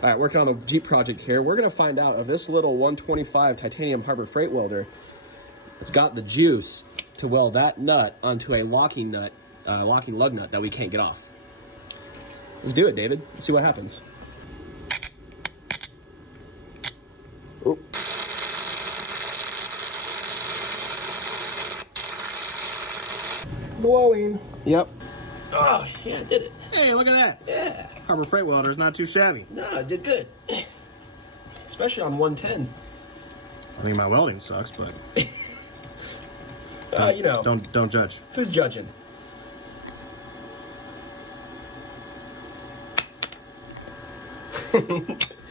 All right, working on the Jeep project here. We're gonna find out if this little 125 titanium Harbor Freight welder, it's got the juice to weld that nut onto a locking nut, locking lug nut that we can't get off. Let's do it, David. Let's see what happens. Oh. Blowing. Yep. Oh, yeah, I did it. Hey, look at that. Yeah. Harbor Freight welder is not too shabby. No, I did good. Especially on 110. I think my welding sucks, but You know. don't judge. Who's judging?